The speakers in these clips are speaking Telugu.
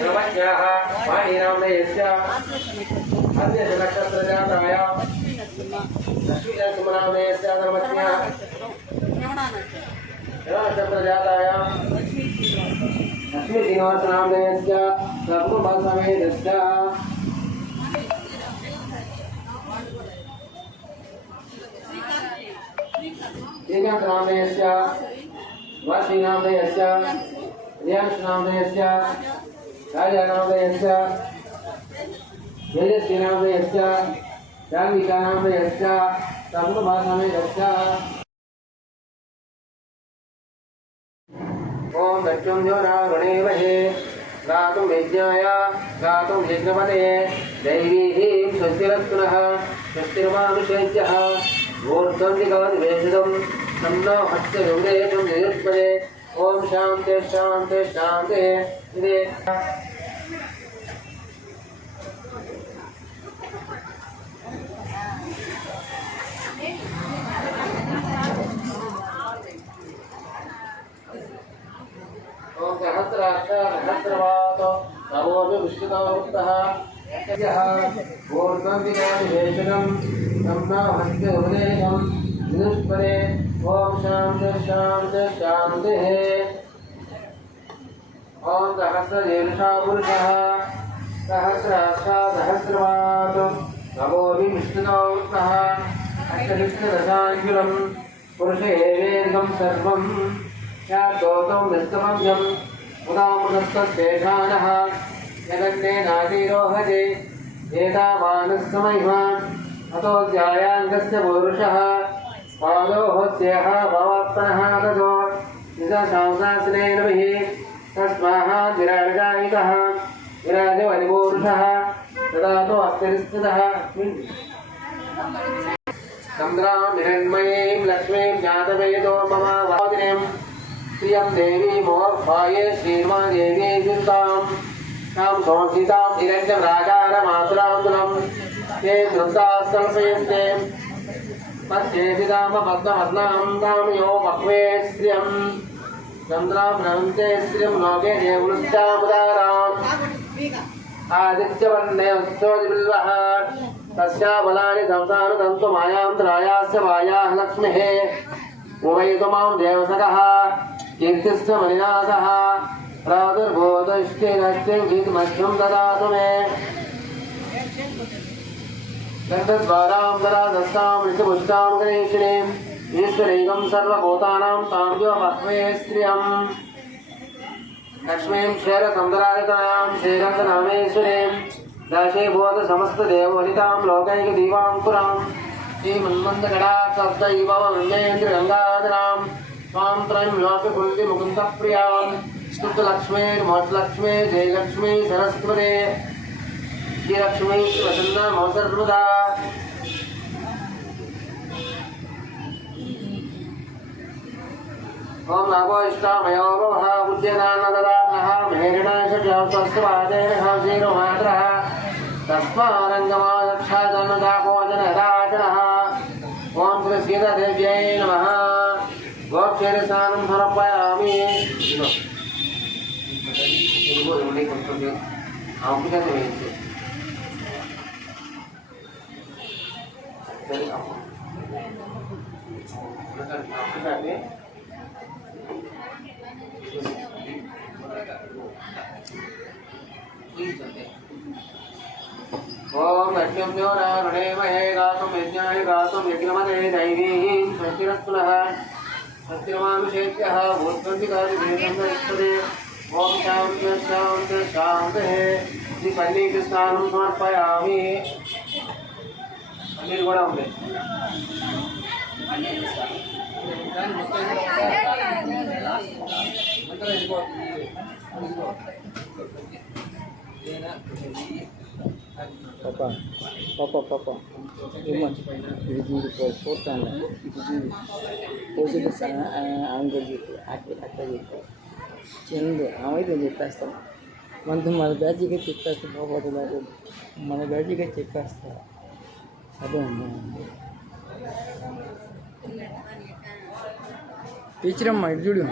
सर्वज्ञाः वाणीनामयस्य अद्य नक्षत्रजाताय लक्ष्मीनरसिंहनामयस्य सर्वज्ञाः नक्षत्रजाताय लक्ष्मीश्रीनिवासनामयस्य लघुमासमेतस्य श्रीकान्तनामयस्य वासीनामयस्य रियांशनामयस्य राजानामयस्य तेजस्वीनामयस्य जान्विकानामयस्य लघुमासमेतस्य ओम मृत्युंजयोनावृणेमहे गातुं यज्ञाय गातुं यज्ञपते दैवीः स्वस्तिरस्तुनः स्वस्तिर्मानुषेभ्यः ऊर्ध्वं तन्नो हस्तयोगेशं जयुष्पदे ओम शांति शांति शांति ओम सहस्राक्ष सहस्रवात नवोजो विश्वतोक्तः यः ऊर्ध्वं तन्नो हस्तयोगेशं जयुष्पदे ओम शांति शांति शांति ओम सहस्रशीर्षा पुरुषः सहस्राक्षा सहस्रवात् नवोऽपि विष्णुतोक्तः अष्टविष्णुदशाङ्कुलं पुरुषे वेदं सर्वं यादोतं निस्तमव्यम् उदामृतस्तेषानः जगन्नेनातिरोहते एतावानस्तमहिमान् अतो ध्यायाङ्गस्य पुरुषः पादोहस्यः भवात्मनः ततो निजशांसासनेन विहि तस्माः विराजगायिकः विराजवलिपूरुषः तदा तो अस्तरिस्थितः चन्द्रां हिरण्मयीं लक्ष्मीं ज्ञातवेदो मम वादिनीं प्रियं देवीमोर्भाये श्रीर्मादेवी दुर्गां तां संस्थितां हिरण्यप्राकारमातुरां ते धृतास्तल्पयन्ते पश्येदिदाम पद्मपद्मां तां यो मह्वे श्रियं चन्द्रां नन्ते श्रियं लोके देवुश्चामुदाराम् आदित्यवर्णे उत्सोदिबिल्वः तस्या बलानि संसानुतन्तु मायान्तरायास्य मायाः लक्ष्मीः उभयतु मां देवसखः कीर्तिश्च मलिनाथः प्रादुर्बोधश्चेनश्चिं गीतमध्यं ददातु मे गन्धद्वारां ददादस्तां ऋतुपुष्टां गणेशिनीम् ईश्वरैकं सर्वभूतानां तां यो मह्वे स्त्रियम् लक्ष्मीं क्षीरसुन्दरायतां श्रीरङ्गनामेश्वरीं दाशीभूत समस्तदेववनितां लोकैकदीवाङ्कुरां श्रीमन्मन्दगडासप्तैवमेन्द्रगङ्गाधरां स्वां त्रयं कुन्तिमुकुन्दप्रियां शुद्धलक्ष्मीर्मोक्षलक्ष्मी जयलक्ष्मी सरस्वती श्रीलक्ष्मी प्रसन्ना सर्वदा ओम नमो इष्टामयो भवः बुद्ध्यदानददानः मेहिणाशस्वादेनः श्रीरोमात्रः तस्मारङ्गमादक्षाजनदापोजनराजनः ओम श्री सीतादेव्यै नमः गोक्षीरस्नानं समर्पयामि ओम लक्ष्म्यो नारुणेमहे गातुं यज्ञाय गातुं यज्ञमते दैवीं स्वस्तिरस्तुनः स्वस्तिर्मानुषेभ्यः भूत्वन्तिकादिदेशंसरिष्ठते ओम शांति शांति शांतिः श्रीपल्लीकृष्णानं समर्पयामि पनीर కూడా ఉంది Papa, ini di foto lah, di pose di sana anggur gitu, akar gitu, cendol, awal itu kita stop, mantu malah baju kita stop, bawa tu baru, malah baju kita stop, ada mana? Picture mai video.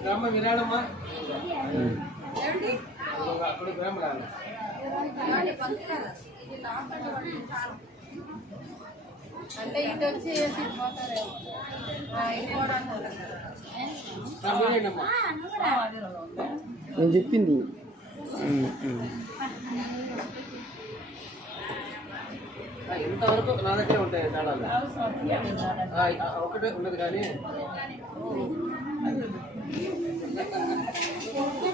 గ్రామ విరాళమ్మా అక్కడ గ్రామ రాలి అంటే ఇది వచ్చి నేను చెప్పింది ఇంతవరకు నా దగ్గరే ఉంటాయి తేడాలు ఒకటే ఉండదు కానీ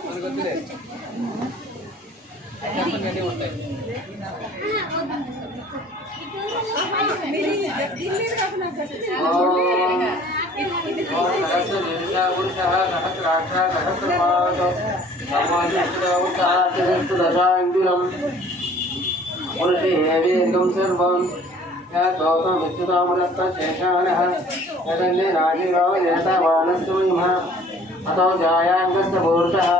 మనకు వద్దులే చెప్పండి ఉంటాయి పురుషేవేకం సర్వం యతోకమిత్యుతామరత్తశేషానః యదన్నే రాజీరావయేతవానస్సుమిమః అతో జాయాంగస్య పురుషः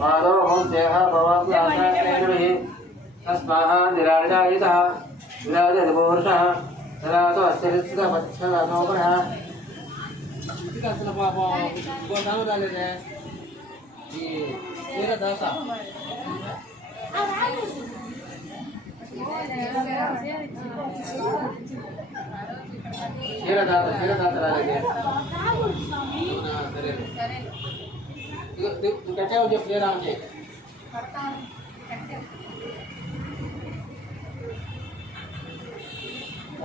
పాదో హోస్యేహ భవతి ఆశాక్రేణుభిः తస్మాహ నిరాజాయితः విరాజతి పురుషः తదాతో అస్య రిత్సితపచ్చనోపనः ఇది అసలు పాపం గోదాము రాలేదే ఈ వీరదాస క్షీరదాత రాలేదే సరే కట్టావు చెప్పు లేరా అంటే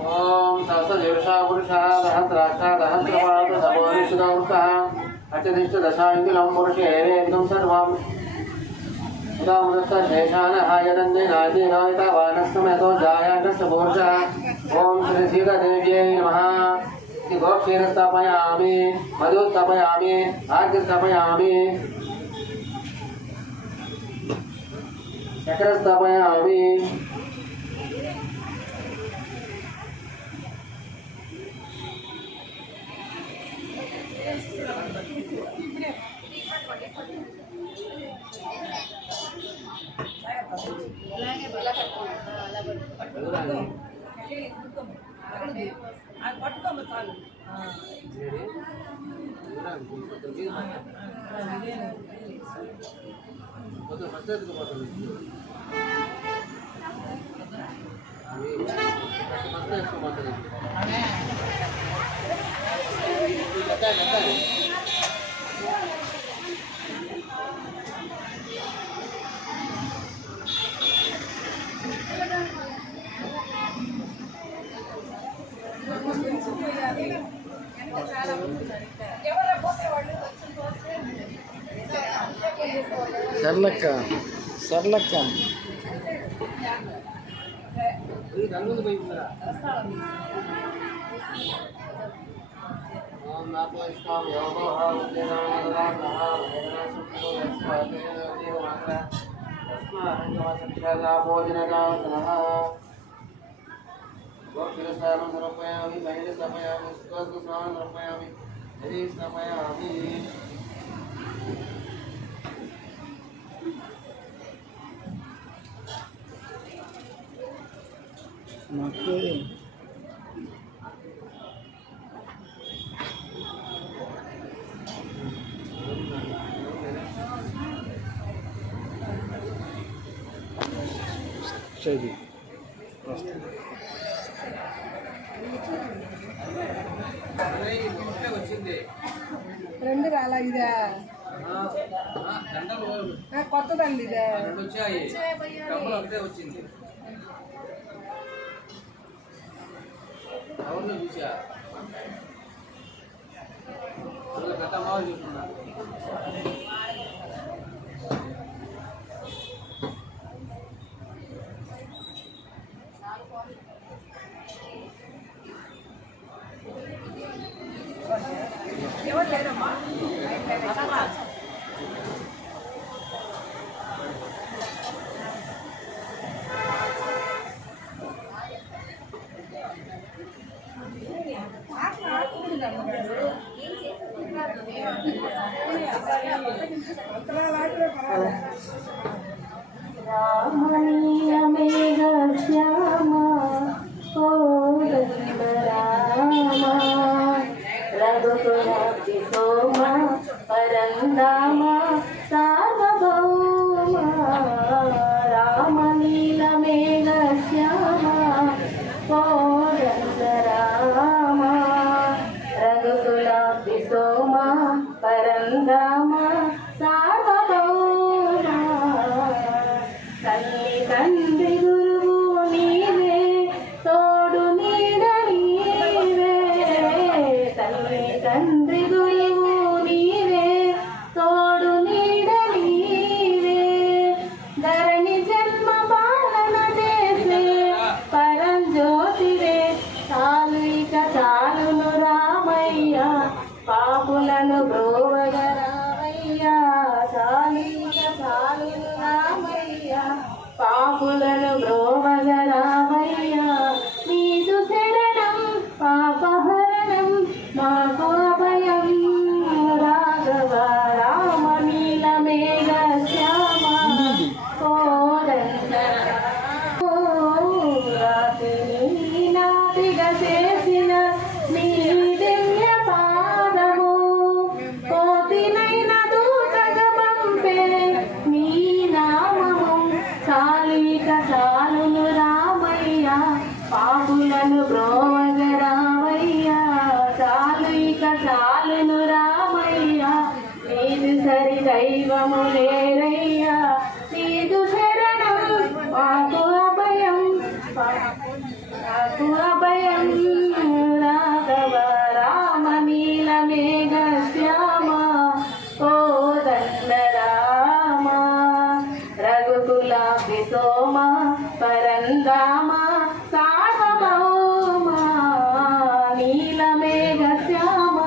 ఓం సహస్రశీర్ష పురుష సహస్రాక్ష సహస్రపాదమోనిషితమృతః అత్యధిష్ఠదశాంగిలం పురుషేవేకం సర్వం ఉదామృతశేషానః యదన్నేనాజీరాయతవానస్తమయతో జాయాంగస్య పురుషः ఓం శ్రీ సీతాదేవ్యై నమః గోక్షీర స్థాపయామి మధు స్థాపయామి ఆర్ఘ్య స్థాపయామి చక్ర స్థాపయామి సర్లక్క భోజనకాలం సమర్పయామి మహిళ సమయామి స్నానం సమర్పయామి హరి సమయామి నాకు చది వచ్చింది రెండు రాలా ఇదే కొత్తదండి ఇదే రెండు వచ్చాయి డబ్బులు ఒకటే వచ్చింది అవును చూసా గత మావు చూస్తున్నా ఎవరు లేదమ్మా రామణీయ మేఘ శ్యామ ఓ రామ రఘు రఘుకులాబ్ధి సోమ పరంధామ సార్వభౌమ రామలీల మేఘ శ్యామ కోదండ రామ రఘుకులాబ్ధి సోమ పరంధామ సార్వభౌమ తల్లి తండ్రి గురువు నీవే తోడు నీడ నీవే తల్లి తండ్రి గురువు నీవే తోడు నీడ నీవే ధరణి జన్మ పాలన చేసే పరంజ్యోతివే చాలు ఇక చాలును రామయ్య పాపులను బ్రోవగ రామయ్య చాలు ఇక చాలును రామయ్య పాపులను బ్రోవగ రామయ్య నీదు శరణం పాపహరణం మాకు అభయం రాఘవ రామ నీల మేఘ శ్యామ కోదండ నాటిగా చేసిన నీ దివ్య పాదము కోతినైన దూతగా పంపే నీ నామము చాలిక చాలును రామయ్య పాపులను బ్రోవగ రామయ్య చాలిక చాలును రామయ్య నీదు సరి దైవము లేరయ్యా నీదు శరణం మాకు అభయం మాకు అభయం రాఘవ రామ నీల మేఘ శ్యామ కోదండ రామ రఘుకులాబ్ధి సోమ పరంధామ సార్వభౌమ నీల మేఘ శ్యామ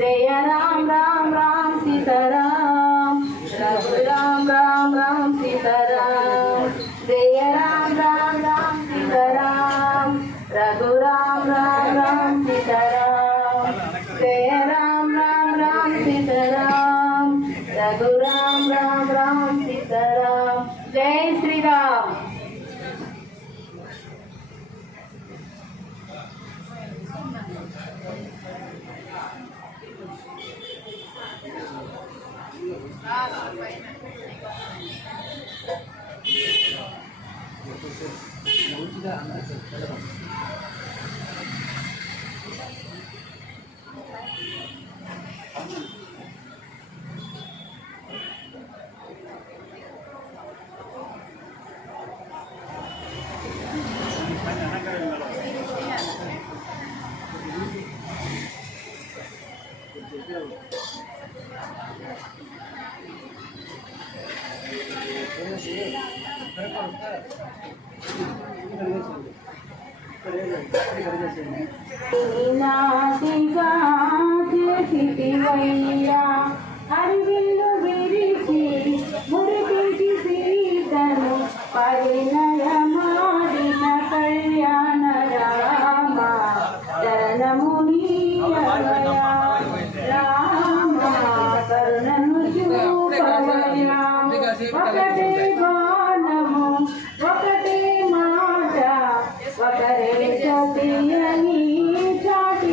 జయ రామ రామ రామ సీతారాం రఘు రామ రామ రామ సీతారాం జయ రామ రామ రామ సీతారాం రఘు రామ రామ రామ సీతారాం జయ రామ రామ రామ సీతారాం రఘు రామ రామ రామ సీతారాం జై శ్రీరామ్. నాదిగా చేసివయ్యా అరివిల్లు విరిచి మురిపించి సీతను పరిణయమాడిన కళ్యాణ రామ చరణమునీయవయా రామ కరుణను చూపవయా ఒకటే బాణము ఒకటే మాట ఒకరే సతియని చాటి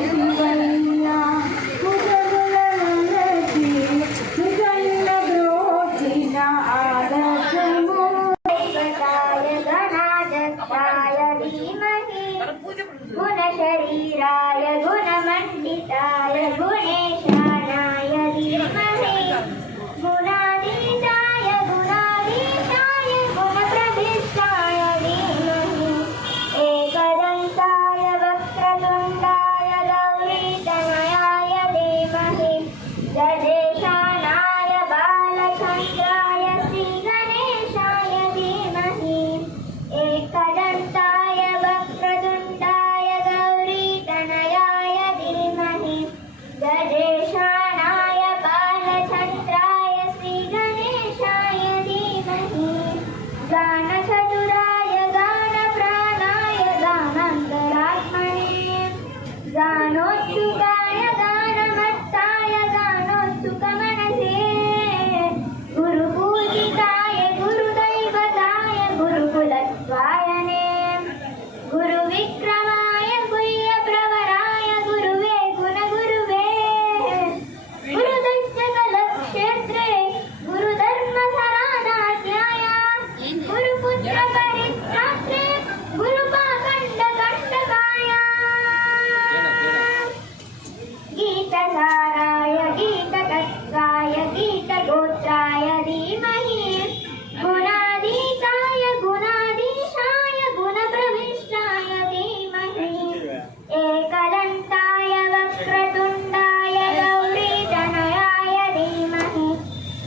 वक्रतुण्डाय गौरीतनयाय धीमहि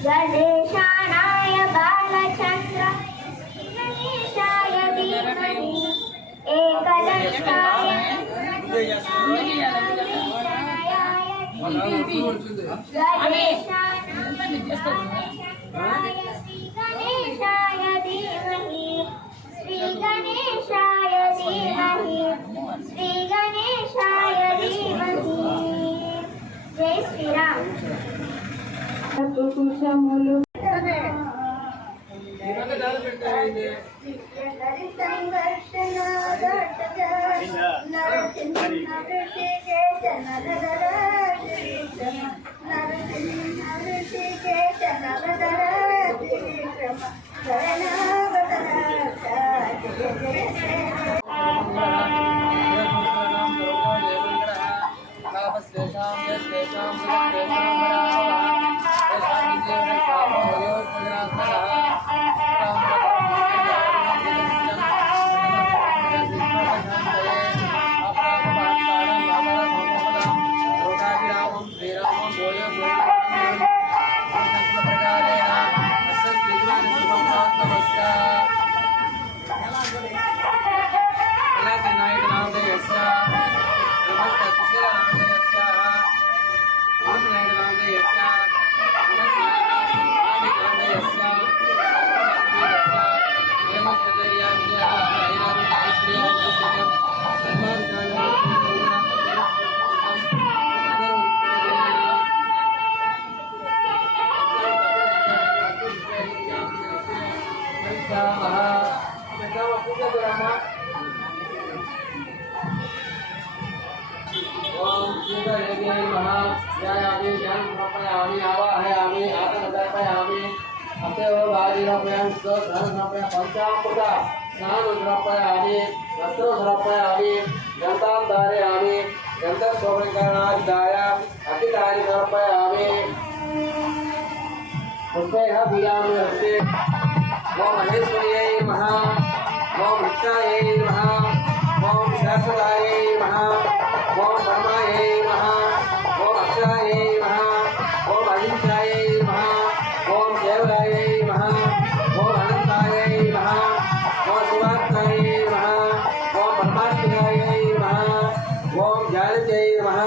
गणेशानाय बालचन्द्राय गणेशाय धीमहि एकदन्ताय श्रीगणेशाय धीमहि श्रीगणेशाय धीमहि जय श्री राम కుశములు ओम महेश्वर्यै नमः ओम वृक्षायै नमः ओम शाश्वतायै नमः ओम ब्रह्मायै नमः ओम अक्षरायै नमः ओम अहिंसायै नमः ओम केवलायै नमः ओम अनंतायै नमः ओम शिवात्मायै नमः ओम परमात्मायै नमः ओम ज्ञानजयै नमः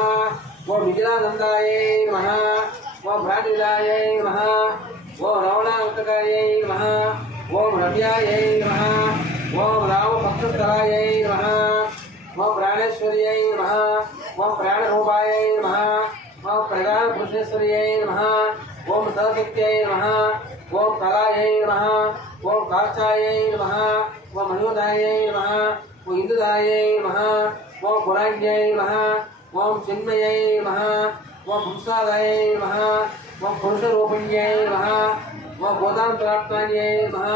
ओम विजयानंदायै नमः ओम भ्रातृलायै नमः ओम रावणांतकायै नमः ओम रम्यायै नमः ओम रामभक्तस्थलायै नमः ओम प्राणेश्वर्यै नमः ओम प्राणरूपायै नमः ओम प्रधानपुरुषेश्वर्यै नमः ओम सरस्वत्यै नमः ओम कलायै नमः ओम काक्षायै नमः ओम मणिदायै नमः ओम इंदुदायै नमः ओम पुराण्यै नमः ओम चिन्मयै नमः ओम पुंसादायै नमः ओम पुरुषरूपिण्यै नमः ओम गोदान्तरात्मायै नमः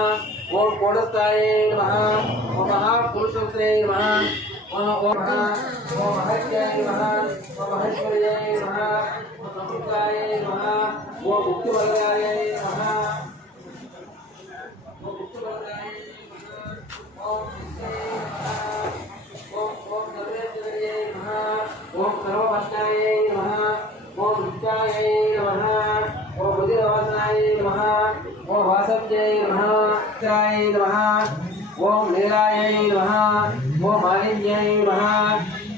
ओम कोडस्थायै नमः ओम महापुरुषोत्तरै नमः ओम महत्यै नमः ओम महेश्वर्यै नमः ओम समुद्रायै नमः ओम मुक्तिवलयायै नमः ओम मुक्तिवलयायै नमः ओम ओम सर्वेश्वर्यै नमः ओम सर्वभक्तायै नमः ओम नित्यायै नमः ओम बुद्धिवासनायै नमः ओम वासव्यै नमः चायै नमः ओम लीलायै नमः ओम मालिन्यै नमः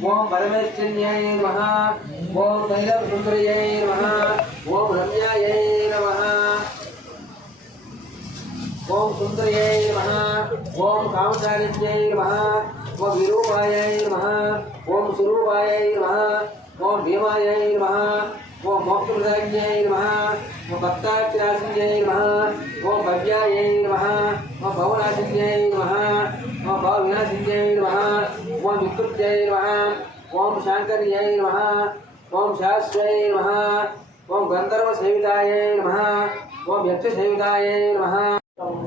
ओम परमेश्वर्यै नमः ओम कैलाससुन्दर्यै नमः ओम रम्यायै नमः ओम सुंदर्यै नमः ओम कामचारिण्यै नमः ओम विरूपायै नमः ओम स्वरूपायै नमः ओम भीमायै नमः ओम मोक्षप्रदायिन्यै नमः ओम भक्ताक्षरासिन्यै नमः ओम भव्यायै नमः ओम भवनाशिन्यै नमः ओम भवविनाशिन्यै नमः ओम विकृत्यै नमः ओम शांकर्यै नमः ओम शाश्वयै नमः ओम गंधर्वसेवितायै नमः ओम यक्षसेवितायै नमः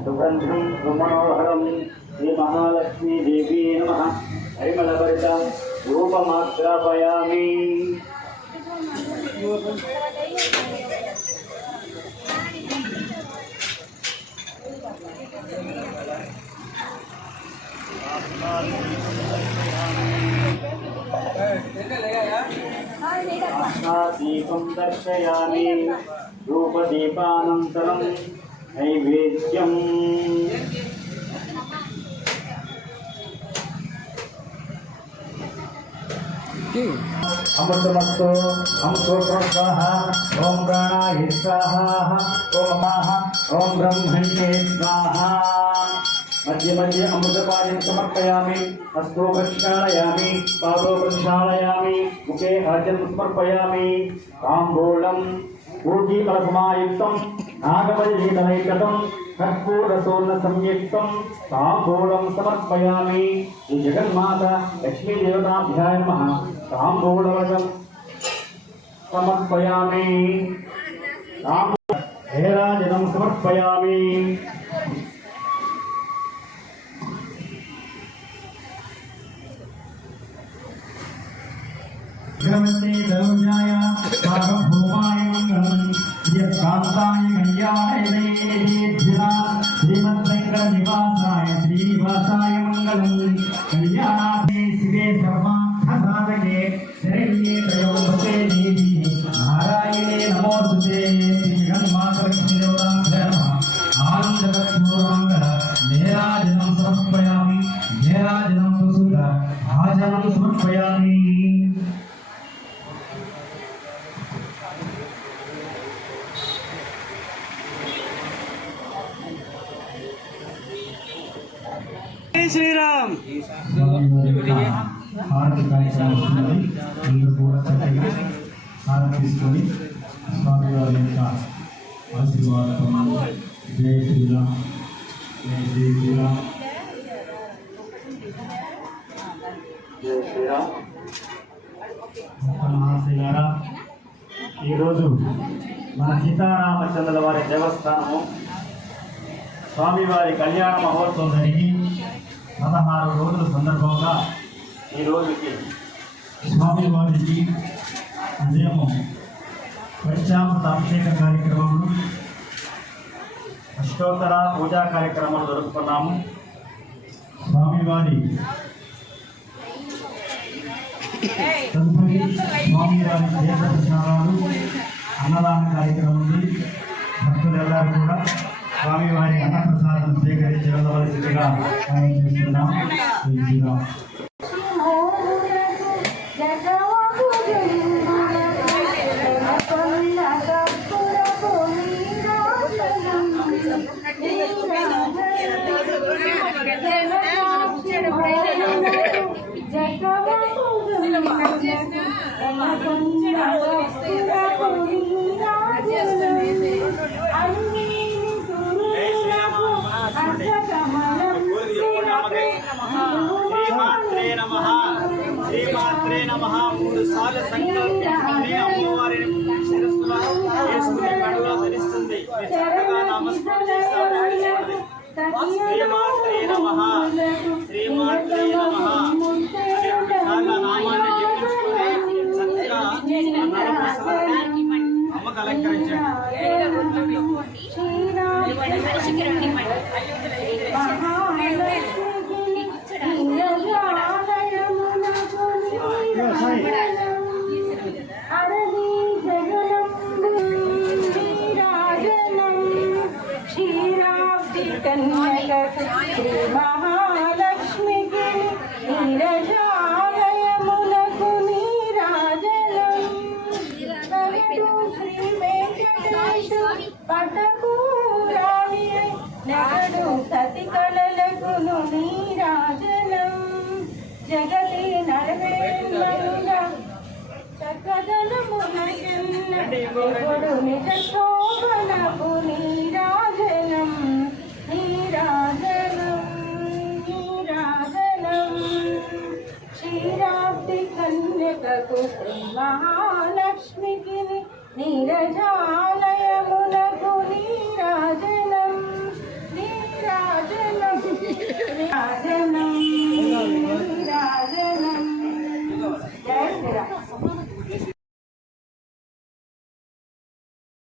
सुगंधं सुमनोहरं श्री महालक्ष्मी देवी नमः परिमलभरित रूपमाश्रापयामि हाँ, दीपं दर्शयामि धूपदीपानन्तरं नैवेद्यम् अमृतमस्तु स्वाहा ओम प्राणाय स्वाहा ओम नमः ओम ब्रह्मण्ये स्वाहा मध्य मध्य अमृतपानीं समर्पयामि हस्तो प्रक्षालयामि पादो प्रक्षालयामि मुखे अर्घ्यं समर्पयामि ताम्बूलं पूजीफलसमायुक्तं नागमल्लिदलैकतं कर्पूरसोर्णसंयुक्तं ताम्बूलं समर्पयामि श्री जगन्माता लक्ष्मीदेवताभ्याय नमः ताम्बूलवचं समर्पयामि हेराजनं समर्पयामि भगवते दौजाय सार्वभौमाय मंगलम यत्कांताय कल्याणाय नैवेद्यः श्रीमद्वेंकटनिवासाय श्रीनिवासाय मंगलम कल्याणाय शिवे सर्वार्थसाधके शरण्ये त्रयोदशे देवी नारायणे नमोस्तुते श्रीजगन्मातलक्ष्मीदेवताभ्यः नमः आनन्दकर्पूरमङ्गल नेराजनं समर्पयामि नेराजनं सुसुत भाजनं समर्पयामि శ్రీరామ్ హారతి కార్యక్రమం అందరూ కూడా చక్కగా హారతి తీసుకొని స్వామి వారి యొక్క ఆశీర్వాదం జై శ్రీరామ్ జై శ్రీరామ్ జై శ్రీరామ్ మహాశిలారా ఈరోజు మన సీతారామచంద్రుల వారి దేవస్థానము స్వామివారి కళ్యాణ మహోత్సవం జరిగి 16 రోజుల సందర్భంగా ఈ రోజుకి స్వామివారికి ఉదయం పంచామృత అభిషేక కార్యక్రమంలో అష్టోత్తర పూజా కార్యక్రమాలు జరుపుకున్నాము. స్వామివారి తదుపరి స్వామివారి దేవదర్శనాలు అన్నదాన కార్యక్రమం ఉంది. భక్తులెల్లరూ కూడా స్వామివారి అన్నప్రసాదం స్వీకరించి వెళ్ళవలసిందిగా మనం చేస్తున్నాం. శ్రీమాత్రే నమః 3 సార్లు సంకల్పించుకొని అమ్మవారిని శిరస్సులో వేసుకుని మెడలో ధరిస్తుంది. చక్కగా నమస్కారం చేస్తారు. శ్రీమాత్రే నమః శ్రీమాత్రే నమః చాలా నామాన్ని జపించుకొని చక్కగా అమ్మకు అలంకరించండి. శ్రీ మహాలక్ష్మికి నీరజాలయమునకు నీరాజనం శ్రీ వెంకటేశు పటకూరాణి నగడు సతి కళలకును నీరాజనం జగతి నరవేంద్రుల చక్కదనమునకెప్పుడు నిజ శోభనకు నీరాజనం నీరాజనం నీరాజనం క్షీరాబ్ది కన్యకకు శ్రీ మహాలక్ష్మికి నీరజా